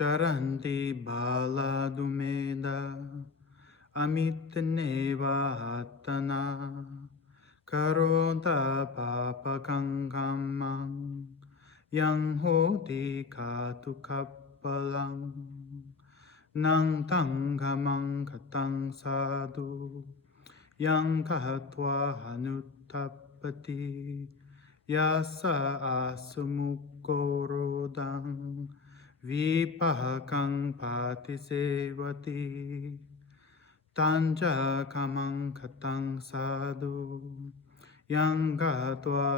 charanti bālā dummedhā amitteneva attanā Karontā pāpakaṃ kammaṃ yang hoti kaṭukapphalaṃ kammaṃ kataṃ sādhu yang katvā nānutappati Yassa assumukho rodaṃ vipākaṃ patīsevati kammaṃ kataṃ sādhu yang katvā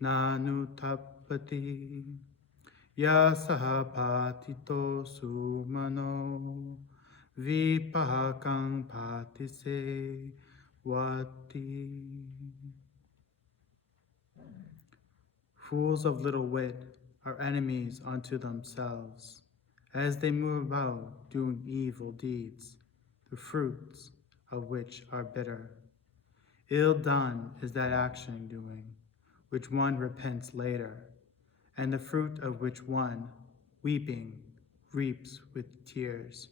nānutappati Yassa patīto sumano vipākaṃ patīsevati. Fools of little wit are enemies unto themselves, as they move about doing evil deeds, the fruits of which are bitter. Ill done is that action doing, which one repents later, and the fruit of which one, weeping, reaps with tears.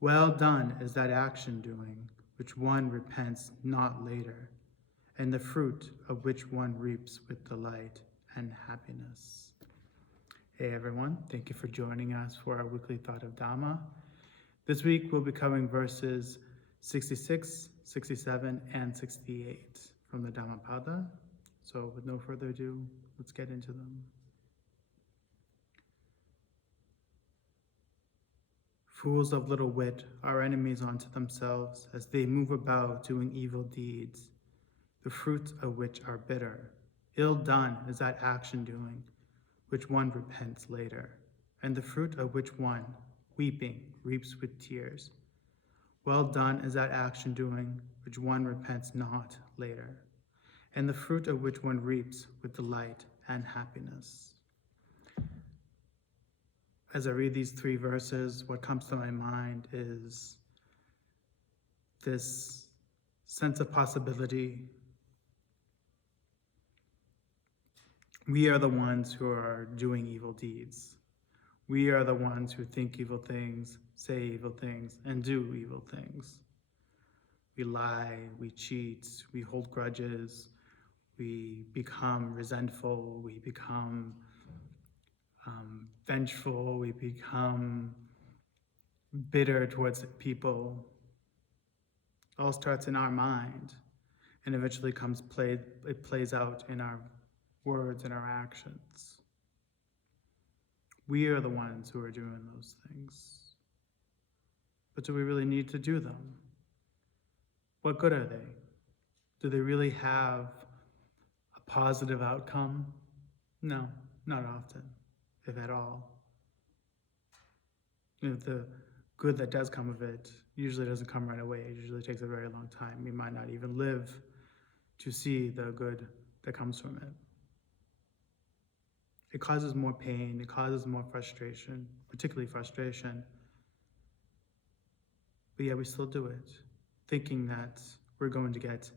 Well done is that action doing, which one repents not later, and the fruit of which one reaps with delight and happiness. Hey everyone, thank you for joining us for our weekly thought of Dhamma. This week we'll be covering verses 66, 67, and 68 from the Dhammapada. So with no further ado, let's get into them. Fools of little wit are enemies unto themselves, as they move about doing evil deeds, the fruits of which are bitter. Ill done is that action doing, which one repents later, and the fruit of which one, weeping, reaps with tears. Well done is that action doing, which one repents not later, and the fruit of which one reaps with delight and happiness. As I read these three verses, what comes to my mind is this sense of possibility. We are the ones who are doing evil deeds. We are the ones who think evil things, say evil things, and do evil things. We lie, we cheat, we hold grudges, we become resentful, we become vengeful, we become bitter towards people. It all starts in our mind and eventually it plays out in our words and our actions. We are the ones who are doing those things. But do we really need to do them? What good are they? Do they really have a positive outcome? No, not often, if at all. The good that does come of it usually doesn't come right away. It usually takes a very long time. We might not even live to see the good that comes from it. It causes more pain, it causes more frustration, particularly frustration. But yet we still do it, thinking that we're going to get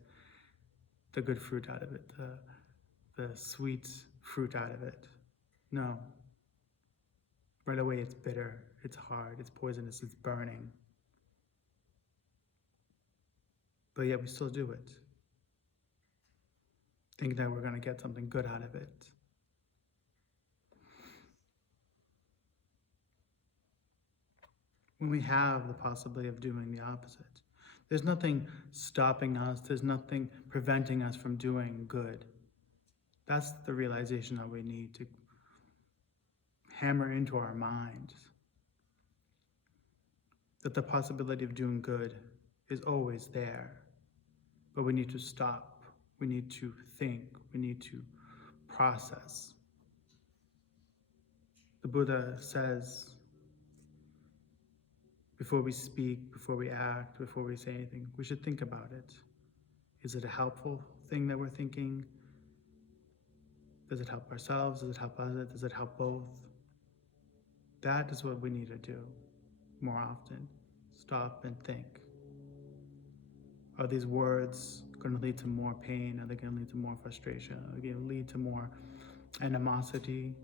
the good fruit out of it, the sweet fruit out of it. No. Right away it's bitter, it's hard, it's poisonous, it's burning. But yet we still do it, thinking that we're going to get something good out of it. When we have the possibility of doing the opposite. There's nothing stopping us, there's nothing preventing us from doing good. That's the realization that we need to hammer into our minds. That the possibility of doing good is always there. But we need to stop, we need to think, we need to process. The Buddha says, before we speak, before we act, before we say anything, we should think about it. Is it a helpful thing that we're thinking? Does it help ourselves? Does it help others? Does it help both? That is what we need to do more often. Stop and think. Are these words going to lead to more pain? Are they going to lead to more frustration? Are they going to lead to more animosity?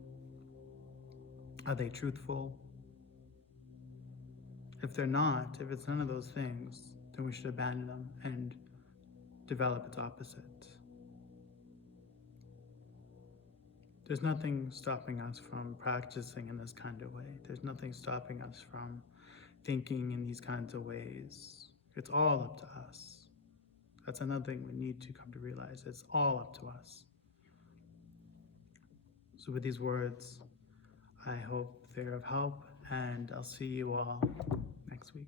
Are they truthful? If they're not, if it's none of those things, then we should abandon them and develop its opposite. There's nothing stopping us from practicing in this kind of way. There's nothing stopping us from thinking in these kinds of ways. It's all up to us. That's another thing we need to come to realize. It's all up to us. So with these words, I hope they're of help, and I'll see you all next week.